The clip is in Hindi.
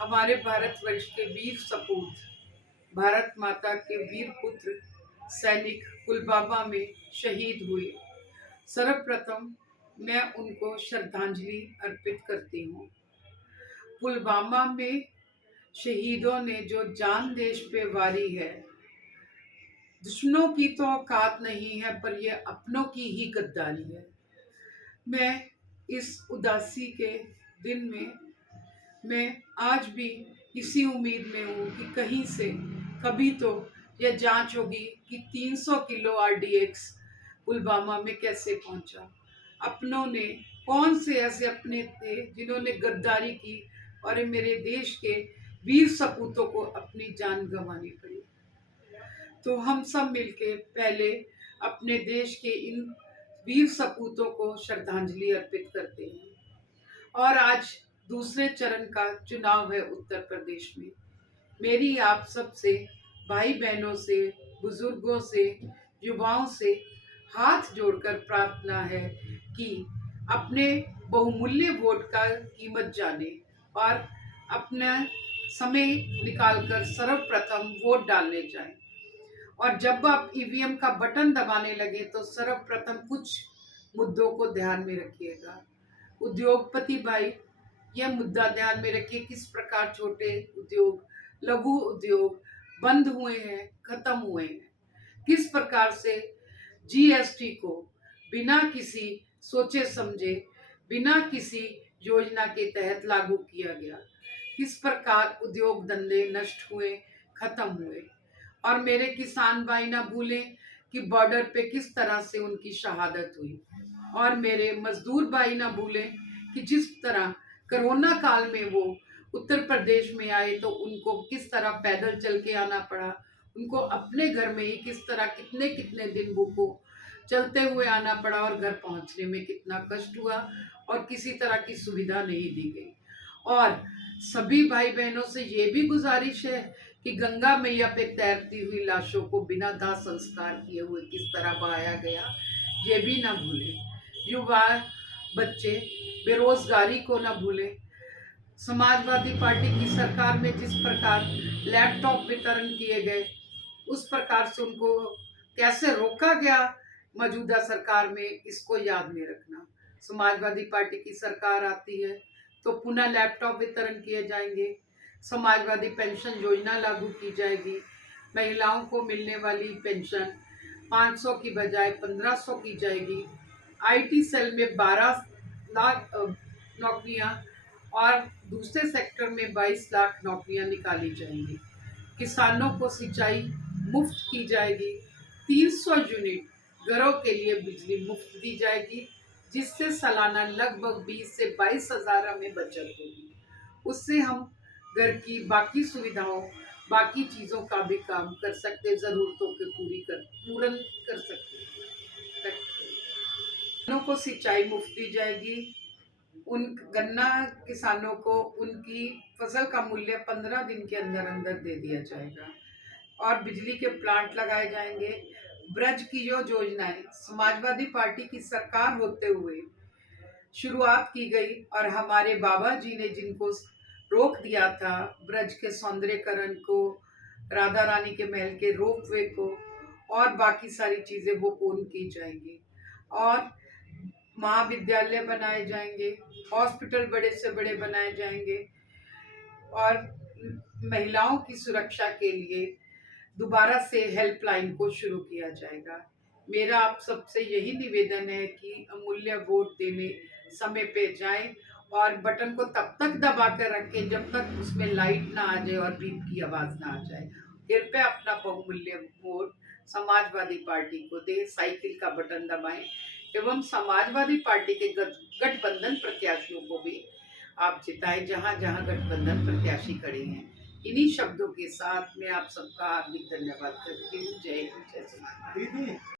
हमारे भारतवर्ष के वीर सपूत, भारत माता के वीर पुत्र सैनिक पुलवामा में शहीद हुए। सर्वप्रथम मैं उनको श्रद्धांजलि अर्पित करती हूँ। पुलवामा में शहीदों ने जो जान देश पे वारी है, दुश्मनों की तो औकात नहीं है, पर यह अपनों की ही गद्दारी है। मैं इस उदासी के दिन में मैं आज भी इसी उम्मीद में हूँ कि कहीं से कभी तो यह जांच होगी कि 300 किलो आरडीएक्स पुलवामा में कैसे पहुंचा। अपनों ने कौन से ऐसे अपने थे जिन्होंने गद्दारी की और मेरे देश के वीर सपूतों को अपनी जान गंवानी पड़ी। तो हम सब मिलके पहले अपने देश के इन वीर सपूतों को श्रद्धांजलि अर्पित करते हैं। और आज दूसरे चरण का चुनाव है उत्तर प्रदेश में। मेरी आप सब से, भाई बहनों से, बुजुर्गों से, युवाओं से हाथ जोड़कर प्रार्थना है कि अपने बहुमूल्य वोट का कीमत जाने और अपना समय निकालकर सर्वप्रथम वोट डालने जाएं। और जब आप ईवीएम का बटन दबाने लगे तो सर्वप्रथम कुछ मुद्दों को ध्यान में रखिएगा। उद्योगपति भाई, यह मुद्दा ध्यान में रखिए किस प्रकार छोटे उद्योग, लघु उद्योग बंद हुए हैं, खत्म हुए हैं। किस प्रकार से जीएसटी को बिना किसी सोचे समझे, बिना किसी योजना के तहत लागू किया गया। किस प्रकार उद्योग धंधे नष्ट हुए, खत्म हुए। और मेरे किसान भाई ना भूलें कि बॉर्डर पे किस तरह से उनकी शहादत हुई। और मेरे मजदूर भाई ना भूलें कि जिस तरह कोरोना काल में वो उत्तर प्रदेश में आए तो उनको किस तरह पैदल चल के आना पड़ा, उनको अपने घर में ही किस तरह कितने कितने दिन भूखों चलते हुए आना पड़ा और घर पहुंचने में कितना कष्ट हुआ और किसी तरह की सुविधा नहीं दी गई। और सभी भाई बहनों से ये भी गुजारिश है कि गंगा मैया पे तैरती हुई लाशों को बिना दाह संस्कार किए हुए किस तरह बहाया गया, ये भी ना भूलें। युवा बच्चे बेरोजगारी को ना भूलें। समाजवादी पार्टी की सरकार में जिस प्रकार लैपटॉप वितरण किए गए, उस प्रकार से उनको कैसे रोका गया मौजूदा सरकार में, इसको याद में रखना। समाजवादी पार्टी की सरकार आती है तो पुनः लैपटॉप वितरण किए जाएंगे, समाजवादी पेंशन योजना लागू की जाएगी, महिलाओं को मिलने वाली पेंशन 500 की बजाय 1500 की जाएगी, आईटी सेल में 12 लाख नौकरियां और दूसरे सेक्टर में 22 लाख नौकरियां निकाली जाएंगी। किसानों को सिंचाई मुफ्त की जाएगी, 300 यूनिट घरों के लिए बिजली मुफ्त दी जाएगी, जिससे सालाना लगभग 20 से 22 हज़ार हमें बचत होगी। उससे हम घर की बाकी सुविधाओं, बाकी चीज़ों का भी काम कर सकते, ज़रूरतों के पूरन कर सकते। किसानों को सिंचाई मुफ्त दी जाएगी, उन गन्ना किसानों को उनकी फसल का मूल्य 15 दिन के अंदर अंदर दे दिया जाएगा और बिजली के प्लांट लगाए जाएंगे। ब्रज की जो योजनाएं समाजवादी पार्टी की सरकार होते हुए शुरुआत की गई और हमारे बाबा जी ने जिनको रोक दिया था, ब्रज के सौंदर्यकरण को, राधा रानी के महल के रोपवे को और बाकी सारी चीज़ें वो पूर्ण की जाएंगी। और महाविद्यालय बनाए जाएंगे, हॉस्पिटल बड़े से बड़े बनाए जाएंगे और महिलाओं की सुरक्षा के लिए दोबारा से हेल्पलाइन को शुरू किया जाएगा। मेरा आप सबसे यही निवेदन है कि अमूल्य वोट देने समय पे जाएं और बटन को तब तक दबा कर रखें जब तक उसमें लाइट ना आ जाए और बीप की आवाज़ ना आ जाए। कृपया अपना बहुमूल्य वोट समाजवादी पार्टी को दें, साइकिल का बटन दबाएं एवं समाजवादी पार्टी के गठबंधन प्रत्याशियों को भी आप जिताएं जहां जहां गठबंधन प्रत्याशी खड़े हैं। इन्हीं शब्दों के साथ मैं आप सबका हार्दिक धन्यवाद करती हूँ। जय हिंद, जय समाज।